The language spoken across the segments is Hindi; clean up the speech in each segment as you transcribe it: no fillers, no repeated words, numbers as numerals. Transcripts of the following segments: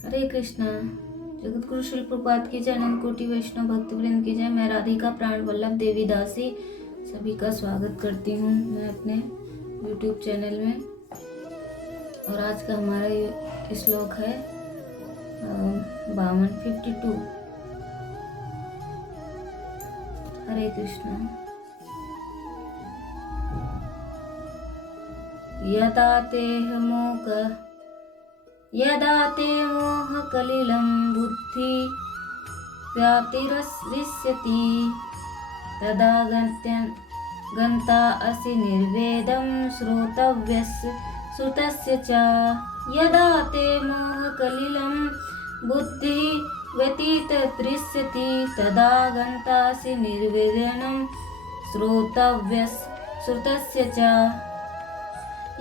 हरे कृष्णा। जगत गुरु श्री प्रभुपाद की जय, अनंत कोटि वैष्णव भक्तवृंद की जय। मैं राधिका प्राण वल्लभ देवी दासी सभी का स्वागत करती हूँ मैं अपने YouTube चैनल में। और आज का हमारा ये श्लोक है 52। हरे कृष्णा। यदा ते मोहकलिलं बुद्धि व्याप्तिरस्विष्यति तदा गन्ता असि निर्वेदं श्रुतस्य च। यदा ते मोहकलिलं बुद्धि व्यतीतदृश्यति तदा गन्तासि निर्वेदनं श्रुतस्य च।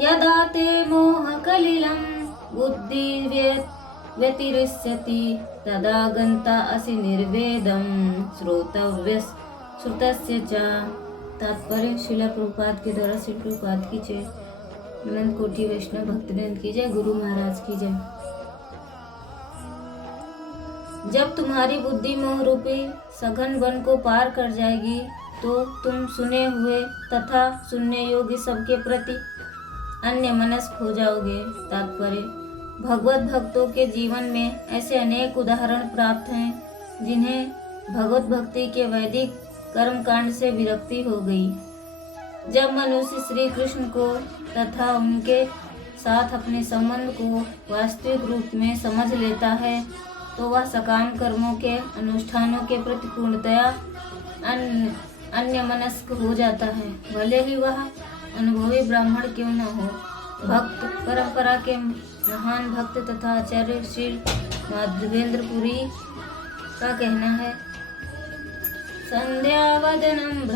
यदा ते मोहकलिलं बुद्धि व्यतिरिष्यति तदा गन्ता असि निर्वेदं श्रुतस्य च। तात्पर्य श्रील प्रभुपाद के द्वारा श्री प्रभुपाद की जय, अनंत कोटि वैष्णव भक्तवृंद की जय, गुरु महाराज की जय। जब तुम्हारी बुद्धि मोह रूपी सघन वन को पार कर जाएगी तो तुम सुने हुए तथा सुनने योग्य सबके प्रति अन्य मनस्क हो जाओगे। तात्पर्य भगवत भक्तों के जीवन में ऐसे अनेक उदाहरण प्राप्त हैं जिन्हें भगवत भक्ति के वैदिक कर्म कांड से विरक्ति हो गई। जब मनुष्य श्री कृष्ण को तथा उनके साथ अपने संबंध को वास्तविक रूप में समझ लेता है तो वह सकाम कर्मों के अनुष्ठानों के प्रति पूर्णतया अन्य मनस्क हो जाता है, भले ही वह अनुभवी ब्राह्मण क्यों न हो। भक्त परंपरा के महान भक्त तथा आचार्य श्री माधवेंद्रपुरी का कहना है, संध्यावदनं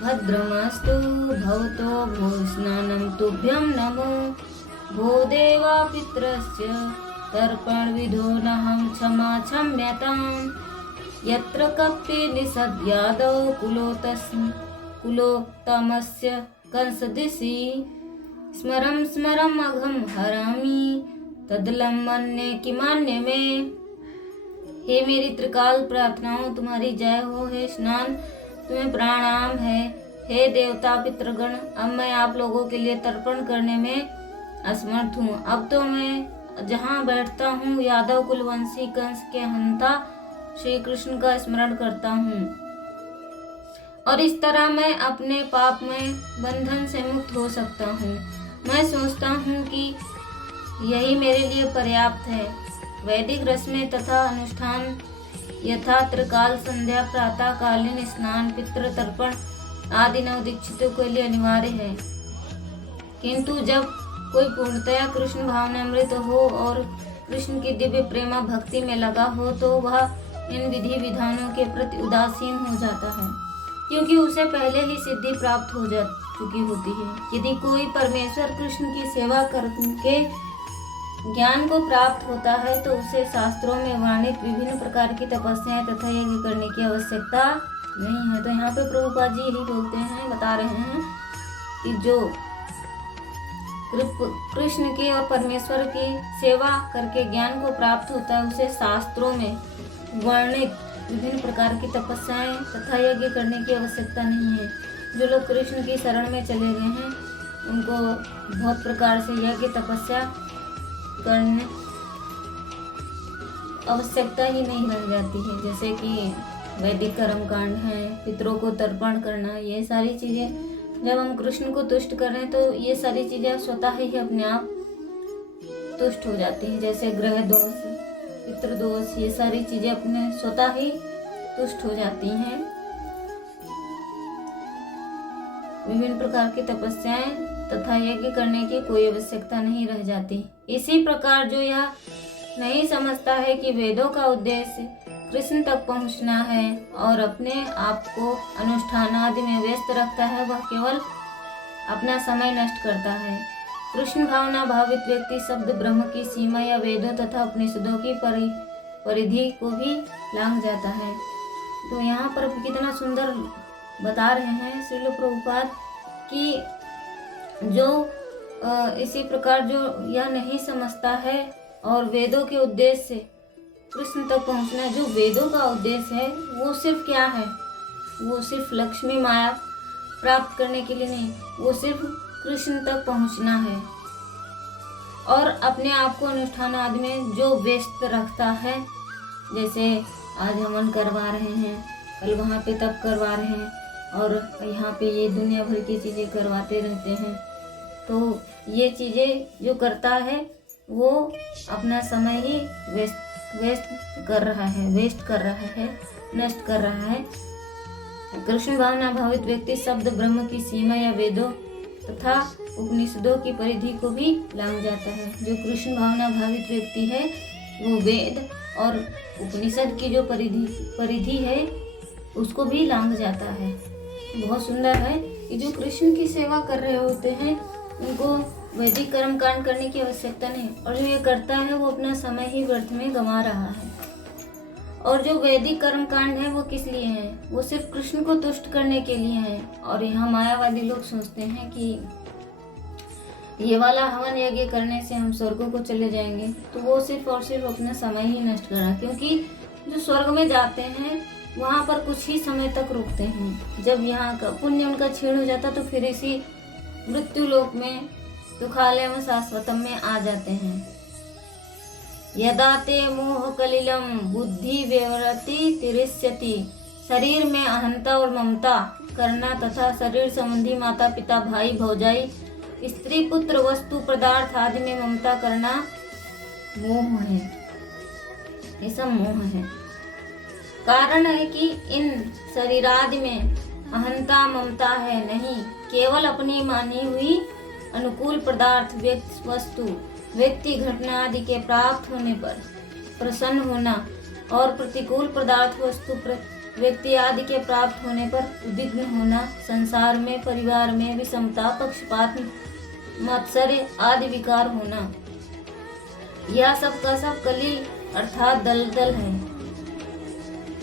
भद्रमस्तु भवतो भो स्नानं तुभ्यं नमो भो देवा पितरस्य तर्पण विधो नहं क्षमा क्षम्यताम् यत्र कपि निषद्यादौ कुलोत्तमस्य कंसदिशि स्मरम अघम हरामि तदलं मन्ये किमान्य में। हे मेरी त्रिकाल प्रार्थनाओं तुम्हारी जय हो। हे स्नान तुम्हें प्रणाम है। हे देवता पितृगण, अब मैं आप लोगों के लिए तर्पण करने में असमर्थ हूँ। अब तो मैं जहाँ बैठता हूँ यादव कुलवंशी कंस के हंता श्री कृष्ण का स्मरण करता हूँ और इस तरह मैं अपने पाप में बंधन से मुक्त हो सकता हूँ। मैं सोचता हूँ कि यही मेरे लिए पर्याप्त है। वैदिक रस्में तथा अनुष्ठान यथा त्रिकाल संध्या, प्रातः कालीन स्नान, पितृ तर्पण आदि नवदीक्षितों के लिए अनिवार्य है, किंतु जब कोई पूर्णतया कृष्ण भावनामृत हो और कृष्ण की दिव्य प्रेमा भक्ति में लगा हो तो वह इन विधि विधानों के प्रति उदासीन हो जाता है, क्योंकि उसे पहले ही सिद्धि प्राप्त हो जा चुकी होती है। यदि कोई परमेश्वर कृष्ण की सेवा करके ज्ञान को प्राप्त होता है तो उसे शास्त्रों में वर्णित विभिन्न प्रकार की तपस्याएं तथा यज्ञ करने की आवश्यकता नहीं है। तो यहाँ पे प्रभुपाद जी यही बोलते हैं, बता रहे हैं कि जो कृष्ण की और परमेश्वर की सेवा करके ज्ञान को प्राप्त होता है उसे शास्त्रों में वर्णित विभिन्न प्रकार की तपस्याएं तथा यज्ञ करने की आवश्यकता नहीं है। जो लोग कृष्ण की शरण में चले गए हैं उनको बहुत प्रकार से यज्ञ तपस्या करने आवश्यकता ही नहीं रह जाती है, जैसे कि वैदिक कर्म कांड है, पितरों को तर्पण करना, ये सारी चीजें जब हम कृष्ण को तुष्ट कर रहे हैं तो ये सारी चीजें स्वतः ही अपने आप तुष्ट हो जाती हैं। जैसे ग्रह दोष, पितृदोष, ये सारी चीजें अपने स्वतः ही तुष्ट हो जाती हैं। विभिन्न प्रकार की तपस्याएं तथा यज्ञ करने की कोई आवश्यकता नहीं रह जाती। इसी प्रकार जो यह नहीं समझता है कि वेदों का उद्देश्य कृष्ण तक पहुंचना है और अपने आप को अनुष्ठान आदि में व्यस्त रखता है, वह केवल अपना समय नष्ट करता है। कृष्ण भावना भावित व्यक्ति शब्द ब्रह्म की सीमा या वेदों तथा उपनिषदों की परिधि को भी लांघ जाता है। तो यहाँ पर कितना सुंदर बता रहे हैं श्रील प्रभुपाद कि जो इसी प्रकार जो यह नहीं समझता है और वेदों के उद्देश्य से कृष्ण तक पहुंचना। जो वेदों का उद्देश्य है वो सिर्फ क्या है, वो सिर्फ लक्ष्मी माया प्राप्त करने के लिए नहीं, वो सिर्फ कृष्ण तक पहुंचना है। और अपने आप को अनुष्ठान आदि में जो व्यस्त रखता है, जैसे आज हवन करवा रहे हैं, कल वहाँ पे तप करवा रहे हैं, और यहाँ पे ये दुनिया भर की चीज़ें करवाते रहते हैं, तो ये चीज़ें जो करता है वो अपना समय ही वेस्ट कर रहा है, नष्ट कर रहा है। कृष्ण भावना भावित व्यक्ति शब्द ब्रह्म की सीमा या वेदों तथा उपनिषदों की परिधि को भी लांघ जाता है। जो कृष्ण भावना भावित व्यक्ति है वो वेद और उपनिषद की जो परिधि है उसको भी लांघ जाता है। बहुत सुंदर है कि जो कृष्ण की सेवा कर रहे होते हैं उनको वैदिक कर्म कांड करने की आवश्यकता नहीं, और जो ये करता है वो अपना समय ही व्यर्थ में गंवा रहा है। और जो वैदिक कर्म कांड है वो किस लिए है, वो सिर्फ कृष्ण को तुष्ट करने के लिए है। और यहाँ मायावादी लोग सोचते हैं कि ये वाला हवन यज्ञ करने से हम स्वर्ग को चले जाएंगे, तो वो सिर्फ और सिर्फ अपना समय ही नष्ट कर रहा है। क्योंकि जो स्वर्ग में जाते हैं वहाँ पर कुछ ही समय तक रुकते हैं, जब यहाँ का पुण्य उनका क्षीण हो जाता तो फिर इसी मृत्यु लोक में दुखालय में शाश्वतम में आ जाते हैं। यदा ते मोह कलिलम बुद्धि व्यवरति तिरिष्यति, शरीर में अहंता और ममता करना तथा शरीर संबंधी माता पिता भाई भौजाई स्त्री पुत्र वस्तु पदार्थ आदि में ममता करना मोह है। ये सब मोह है। कारण है कि इन शरीरादि में अहंता ममता है नहीं, केवल अपनी मानी हुई अनुकूल पदार्थ वस्तु व्यक्ति घटना आदि के प्राप्त होने पर प्रसन्न होना और प्रतिकूल पदार्थ वस्तु व्यक्ति आदि के प्राप्त होने पर उद्विग्न होना, संसार में परिवार में विषमता पक्षपात मात्सर्य आदि विकार होना, यह सब का सब कलिल अर्थात दलदल है।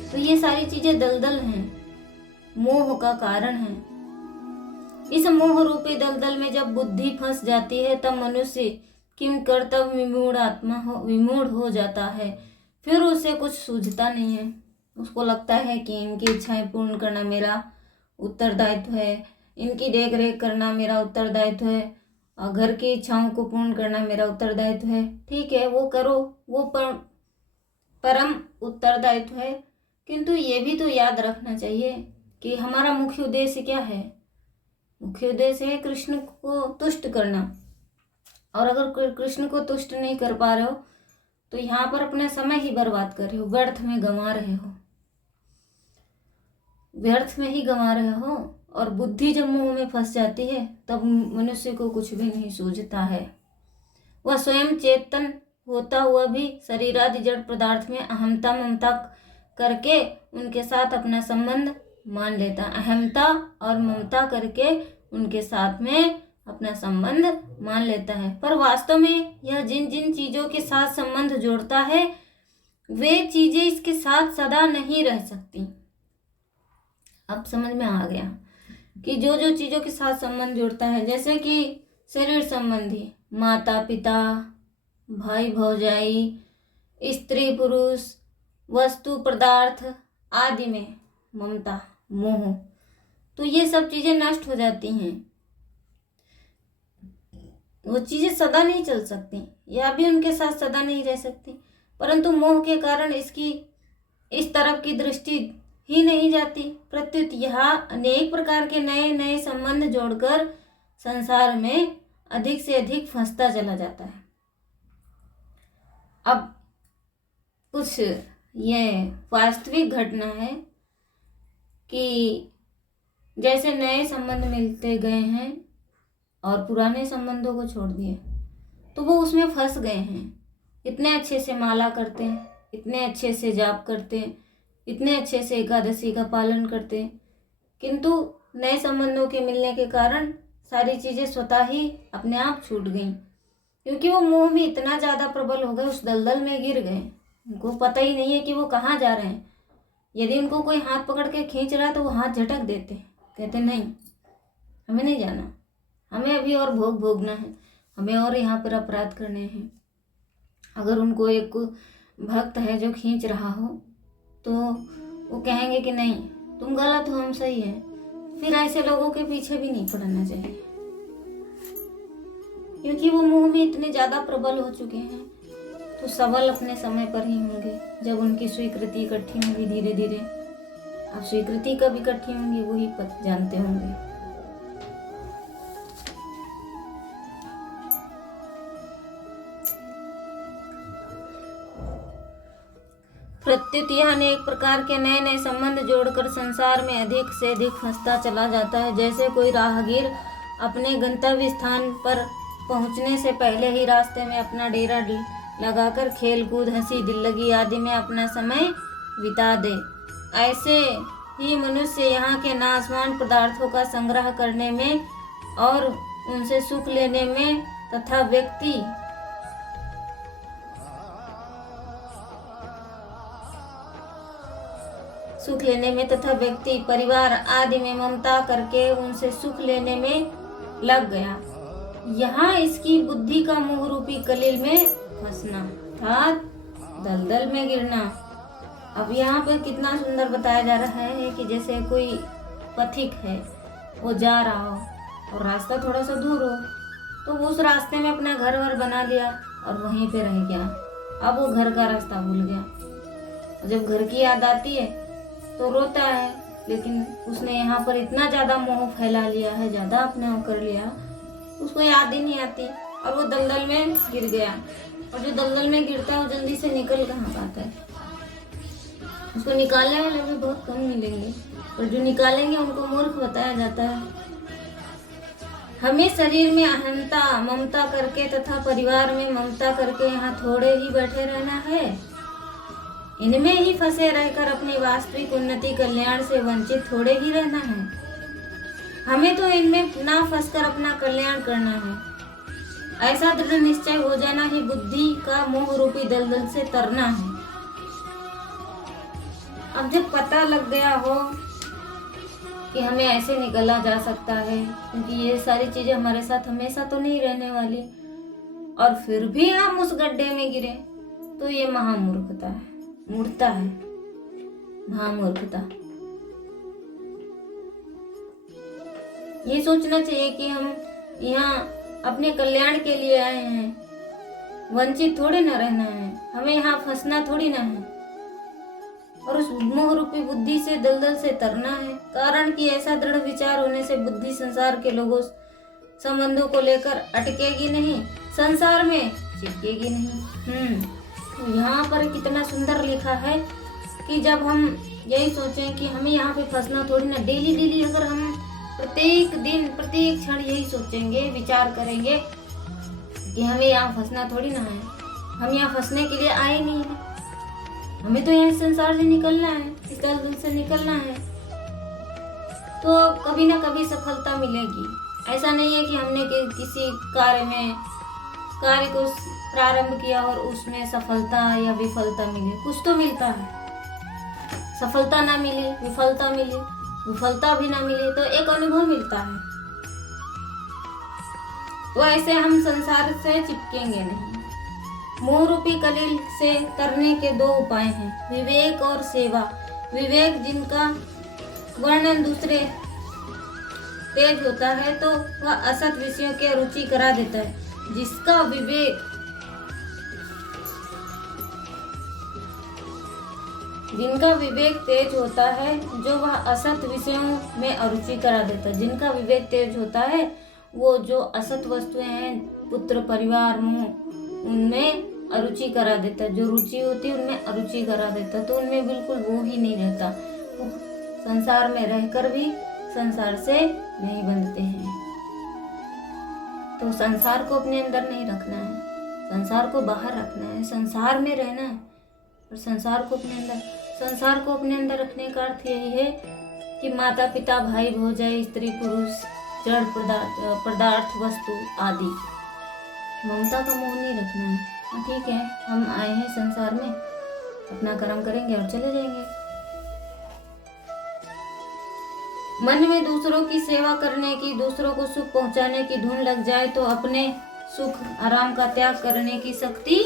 तो ये सारी चीजें दलदल हैं, मोह का कारण है। इस मोह रूपी दलदल में जब बुद्धि फंस जाती है तब मनुष्य किम कर्तव्य विमूढ़ हो जाता है। फिर उसे कुछ सूझता नहीं है। उसको लगता है कि इनकी इच्छाएं पूर्ण करना मेरा उत्तरदायित्व है, इनकी देख रेख करना मेरा उत्तरदायित्व है, और घर की इच्छाओं को पूर्ण करना मेरा उत्तरदायित्व है। ठीक है, वो करो, वो परम उत्तरदायित्व है। किंतु ये भी तो याद रखना चाहिए कि हमारा मुख्य उद्देश्य क्या है। मुख्य उद्देश्य है कृष्ण को तुष्ट करना। और अगर कृष्ण को तुष्ट नहीं कर पा रहे हो तो यहाँ पर अपना समय ही बर्बाद कर रहे हो, व्यर्थ में गंवा रहे हो, व्यर्थ में ही गंवा रहे हो। और बुद्धि जब मुंह में फंस जाती है तब मनुष्य को कुछ भी नहीं सूझता है। वह स्वयं चेतन होता हुआ भी शरीरादि जड़ पदार्थ में अहमता ममता करके उनके साथ अपना संबंध मान लेता। अहमता और ममता करके उनके साथ में अपना संबंध मान लेता है। पर वास्तव में यह जिन जिन चीजों के साथ संबंध जोड़ता है वे चीजें इसके साथ सदा नहीं रह सकती। अब समझ में आ गया कि जो जो चीजों के साथ संबंध जोड़ता है, जैसे कि शरीर संबंधी माता पिता भाई भौजाई स्त्री पुरुष वस्तु पदार्थ आदि में ममता मोह, तो ये सब चीजें नष्ट हो जाती हैं। वो चीजें सदा नहीं चल सकती या भी उनके साथ सदा नहीं रह सकती, परंतु मोह के कारण इसकी इस तरफ की दृष्टि ही नहीं जाती। प्रत्युत यह अनेक प्रकार के नए नए संबंध जोड़कर संसार में अधिक से अधिक फंसता चला जाता है। अब कुछ ये वास्तविक घटना है कि जैसे नए संबंध मिलते गए हैं और पुराने संबंधों को छोड़ दिए तो वो उसमें फंस गए हैं। इतने अच्छे से माला करते हैं, इतने अच्छे से जाप करते हैं, इतने अच्छे से एकादशी का पालन करते हैं, किंतु नए संबंधों के मिलने के कारण सारी चीज़ें स्वतः ही अपने आप छूट गईं, क्योंकि वो मोह में इतना ज़्यादा प्रबल हो गए, उस दलदल में गिर गए। उनको पता ही नहीं है कि वो कहाँ जा रहे हैं। यदि उनको कोई हाथ पकड़ के खींच रहा है तो वो हाथ झटक देते, कहते नहीं हमें नहीं जाना, हमें अभी और भोग भोगना है, हमें और यहाँ पर अपराध करने हैं। अगर उनको एक भक्त है जो खींच रहा हो तो वो कहेंगे कि नहीं तुम गलत हो हम सही है, फिर ऐसे लोगों के पीछे भी नहीं पड़ना चाहिए, क्योंकि वो मोह में इतने ज्यादा प्रबल हो चुके हैं। तो सबल अपने समय पर ही होंगे, जब उनकी स्वीकृति इकट्ठी होगी धीरे धीरे। अब स्वीकृति कब इकट्ठी होंगी वही जानते होंगे। प्रत्युत यह अनेक प्रकार के नए नए संबंध जोड़कर संसार में अधिक से अधिक फंसता चला जाता है। जैसे कोई राहगीर अपने गंतव्य स्थान पर पहुंचने से पहले ही रास्ते में अपना डेरा लगाकर खेल कूद हंसी दिल्लगी आदि में अपना समय बिता दे, ऐसे ही मनुष्य यहाँ के नाशवान पदार्थों का संग्रह करने में और उनसे सुख लेने में तथा व्यक्ति परिवार आदि में ममता करके उनसे सुख लेने में लग गया। यहाँ इसकी बुद्धि का मोह रूपी कलिल में फंसना अर्थात दलदल में गिरना। अब यहाँ पर कितना सुंदर बताया जा रहा है कि जैसे कोई पथिक है, वो जा रहा हो और रास्ता थोड़ा सा दूर हो, तो वो उस रास्ते में अपना घर वर बना लिया और वहीं पे रह गया। अब वो घर का रास्ता भूल गया। जब घर की याद आती है तो रोता है, लेकिन उसने यहाँ पर इतना ज़्यादा मोह फैला लिया है, ज़्यादा अपना कर लिया, उसको याद ही नहीं आती और वो दलदल में गिर गया। और जो दलदल में गिरता है वो जल्दी से निकल कहाँ पाता है। उसको निकालने वाले भी बहुत कम मिलेंगे, और जो निकालेंगे उनको मूर्ख बताया जाता है। हमें शरीर में अहंता ममता करके तथा परिवार में ममता करके यहाँ थोड़े ही बैठे रहना है। इनमें ही फंसे रहकर अपनी वास्तविक उन्नति कल्याण से वंचित थोड़े ही रहना है। हमें तो इनमें ना फंसकर अपना कल्याण करना है। ऐसा दृढ़ निश्चय हो जाना ही बुद्धि का मोह रूपी दलदल से तरना है। अब जब पता लग गया हो कि हमें ऐसे निकला जा सकता है, क्योंकि ये सारी चीजें हमारे साथ हमेशा तो नहीं रहने वाली, और फिर भी हम उस गड्ढे में गिरे, तो ये महामूर्खता है, मूर्खता है, महामूर्खता। ये सोचना चाहिए कि हम यहाँ अपने कल्याण के लिए आए हैं, वंचित थोड़ी ना रहना है, हमें यहाँ फंसना थोड़ी ना है, और उस मोह रूपी बुद्धि से दलदल से तरना है। कारण कि ऐसा दृढ़ विचार होने से बुद्धि संसार के लोगों संबंधों को लेकर अटकेगी नहीं, संसार में चिपकेगी नहीं। तो यहाँ पर कितना सुंदर लिखा है कि जब हम यही सोचें कि हमें यहाँ पे फंसना थोड़ी ना, डेली डेली अगर हम प्रत्येक दिन प्रत्येक क्षण यही सोचेंगे, विचार करेंगे कि हमें यहाँ फंसना थोड़ी ना है, हम यहाँ फंसने के लिए आए नहीं है, हमें तो यहाँ संसार से निकलना है, इस दलदल से निकलना है, तो कभी ना कभी सफलता मिलेगी। ऐसा नहीं है कि हमने किसी कार्य को प्रारंभ किया और उसमें सफलता या विफलता मिली, कुछ तो मिलता है। सफलता ना मिली, विफलता मिली, विफलता भी ना मिली, तो एक अनुभव मिलता है। तो ऐसे हम संसार से चिपकेंगे नहीं। मोह रूपी कलिल से तरने के दो उपाय हैं, विवेक और सेवा। विवेक जिनका वर्णन दूसरे तेज होता है तो वह असत विषयों की रुचि करा देता है। जिनका विवेक तेज होता है जो वह असत विषयों में अरुचि करा देता है। जिनका विवेक तेज होता है वो जो असत वस्तुएं हैं, पुत्र परिवार मोह, उनमें अरुचि करा देता है। जो रुचि होती है उनमें अरुचि करा देता है, तो उनमें बिल्कुल वो ही नहीं रहता। तो संसार में रहकर भी संसार से नहीं बंधते हैं। तो संसार को अपने अंदर नहीं रखना है, संसार को बाहर रखना है, संसार में रहना है और संसार को अपने अंदर रखने का अर्थ यही है कि माता पिता भाई भौजाई स्त्री पुरुष जड़ पदार्थ वस्तु आदि ममता का मोह नहीं रखना है। ठीक है, हम आए हैं संसार में, अपना कर्म करेंगे और चले जाएंगे। मन में दूसरों की सेवा करने की, दूसरों को सुख पहुंचाने की धुन लग जाए तो अपने सुख आराम का त्याग करने की शक्ति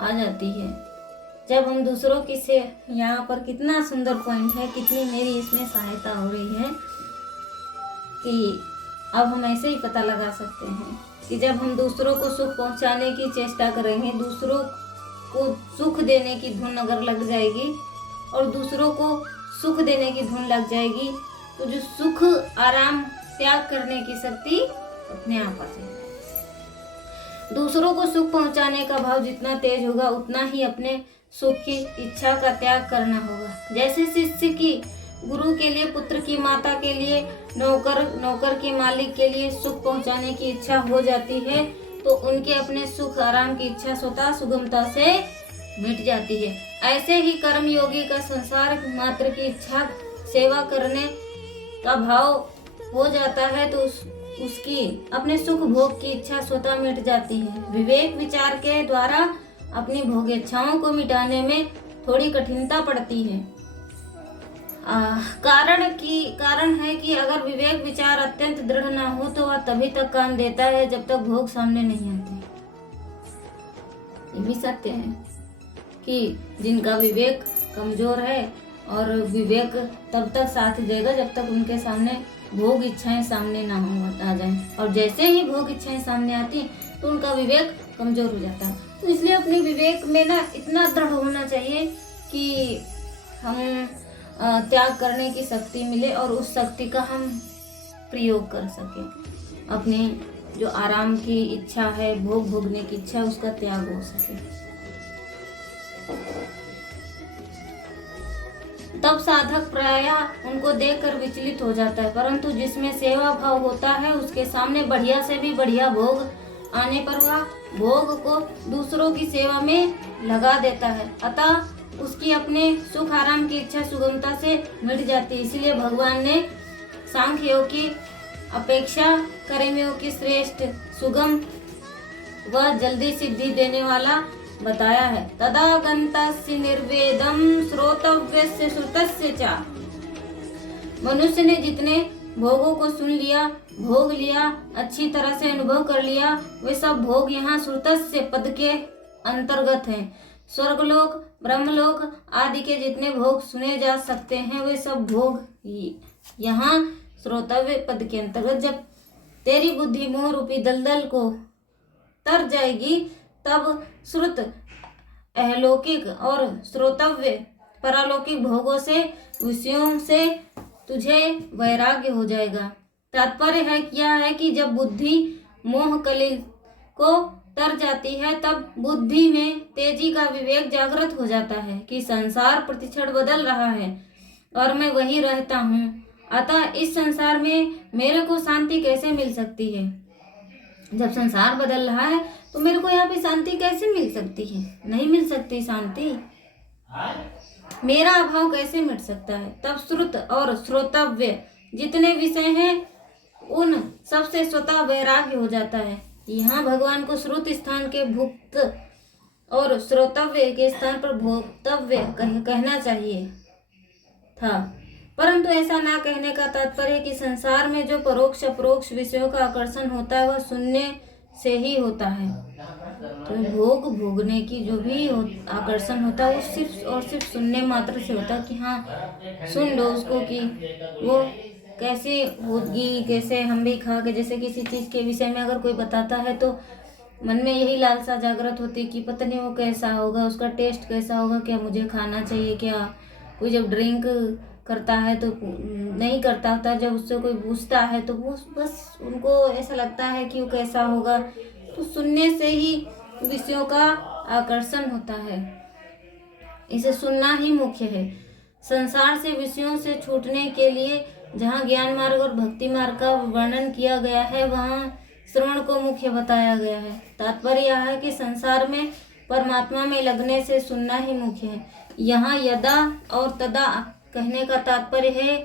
आ जाती है। जब हम दूसरों की से, यहाँ पर कितना सुंदर पॉइंट है, कितनी मेरी इसमें सहायता हो रही है कि अब हम ऐसे ही पता लगा सकते हैं कि जब हम दूसरों को सुख पहुंचाने की चेष्टा करेंगे, दूसरों को सुख देने की धुन अगर लग जाएगी और दूसरों को सुख देने की धुन लग जाएगी, तो जो सुख आराम त्याग करने की शक्ति अपने आप आ जाएगी। दूसरों को सुख पहुंचाने का भाव जितना तेज होगा, उतना ही अपने सुख की इच्छा का त्याग करना होगा। जैसे शिष्य की गुरु के लिए, पुत्र की माता के लिए, नौकर के मालिक के लिए सुख पहुंचाने की इच्छा हो जाती है, तो उनके अपने सुख आराम की इच्छा स्वतः सुगमता से मिट जाती है। ऐसे ही कर्म योगी का संसार मात्र की इच्छा सेवा करने का भाव हो जाता है, तो उसकी अपने सुख भोग की इच्छा स्वतः मिट जाती है। विवेक विचार के द्वारा अपनी भोग इच्छाओं को मिटाने में थोड़ी कठिनता पड़ती है। कारण है कि अगर विवेक विचार अत्यंत दृढ़ ना हो तो वह तभी तक काम देता है जब तक भोग सामने नहीं आते। ये भी सत्य है कि जिनका विवेक कमजोर है, और विवेक तब तक साथ देगा जब तक उनके सामने भोग इच्छाएं सामने ना आ जाएं, और जैसे ही भोग इच्छाएं सामने आती तो उनका विवेक कमजोर हो जाता है। तो इसलिए अपने विवेक में ना इतना दृढ़ होना चाहिए कि हम त्याग करने की शक्ति मिले और उस शक्ति का हम प्रयोग कर सकें। अपने जो आराम की इच्छा है, भोग भोगने की इच्छा, उसका त्याग हो सके। तब साधक प्रायः उनको देखकर विचलित हो जाता है, परंतु जिसमें सेवा भाव होता है उसके सामने बढ़िया से भी बढ़िया भोग आने पर वह भोग को दूसरों की सेवा में लगा देता है, अतः उसकी अपने सुख आराम की इच्छा सुगमता से मिट जाती है। इसलिए भगवान ने सांख्य योग की अपेक्षा कर्मयोग की श्रेष्ठ, सुगम व जल्दी सिद्धि देने वाला बताया है। तदा गंतस्य निर्वेदम श्रोतव्यस्य श्रुतस्य च। मनुष्य ने जितने भोगों को सुन लिया, भोग लिया, अच्छी तरह से अनुभव कर लिया, वे सब भोग यहाँ श्रुतस्य पद के अंतर्गत हैं। स्वर्गलोक, ब्रह्मलोक आदि के जितने भोग सुने जा सकते हैं, वे सब भोग यहाँ श्रोतव्य पद के अंतर्गत। जब तेरी बुद्धि मोह रूपी दलदल को तर जाएगी, तब श्रुत अहलौकिक और श्रोतव्य परालौकिक भोगों से, विषयों से तुझे वैराग्य हो जाएगा। तात्पर्य है क्या है कि जब बुद्धि मोह कलिल को तर जाती है, तब बुद्धि में तेजी का विवेक जागृत हो जाता है कि संसार प्रतिक्षण बदल रहा है और मैं वही रहता हूँ, अतः इस संसार में मेरे को शांति कैसे मिल सकती है। जब संसार बदल रहा है तो मेरे को यहाँ पे शांति कैसे मिल सकती है? नहीं मिल सकती शांति, मेरा अभाव कैसे मिट सकता है। तब श्रुत और श्रोतव्य जितने विषय हैं, उन सबसे स्वतः वैराग्य हो जाता है। यहाँ भगवान को श्रुत स्थान के भुक्त और श्रोतव्य के स्थान पर भोक्तव्य कहना चाहिए था, परंतु ऐसा ना कहने का तात्पर्य है कि संसार में जो परोक्ष अपरोक्ष विषयों का आकर्षण होता है वह सुनने से ही होता है। तो भोग भोगने की जो भी आकर्षण होता है वो सिर्फ और सिर्फ सुनने मात्र से होता है कि हाँ सुन लो उसको कि वो कैसे होगी, कैसे हम भी खा के, जैसे किसी चीज़ के विषय में अगर कोई बताता है तो मन में यही लालसा जागृत होती है कि पता नहीं वो कैसा होगा, उसका टेस्ट कैसा होगा, क्या मुझे खाना चाहिए क्या। कोई जब ड्रिंक करता है तो नहीं करता होता, जब उससे कोई पूछता है तो वो बस उनको ऐसा लगता है कि वो कैसा होगा। तो सुनने से ही विषयों का आकर्षण होता है, इसे सुनना ही मुख्य है। संसार से विषयों से छूटने के लिए जहाँ ज्ञान मार्ग और भक्ति मार्ग का वर्णन किया गया है, वहाँ श्रवण को मुख्य बताया गया है। तात्पर्य यह है कि संसार में परमात्मा में लगने से सुनना ही मुख्य है। यहाँ यदा और तदा कहने का तात्पर्य है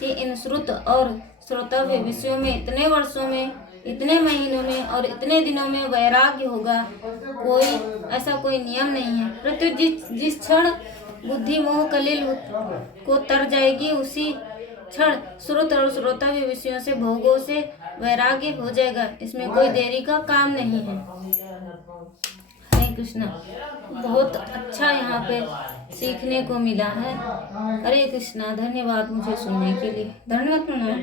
कि इन श्रुत और श्रोतव्य विषयों में इतने वर्षों में, इतने महीनों में और इतने दिनों में वैराग्य होगा। कोई नियम नहीं है। प्रत्युत जिस क्षण बुद्धि मोह कलिल को तर जाएगी, उसी क्षण श्रुत और श्रोतव्य विषयों से, भोगों से वैराग्य हो जाएगा। इसमें कोई देरी का काम नहीं है। कृष्ण। बहुत अच्छा यहाँ पे सीखने को मिला है। हरे कृष्णा। धन्यवाद मुझे सुनने के लिए। धन्यवाद प्रणाम।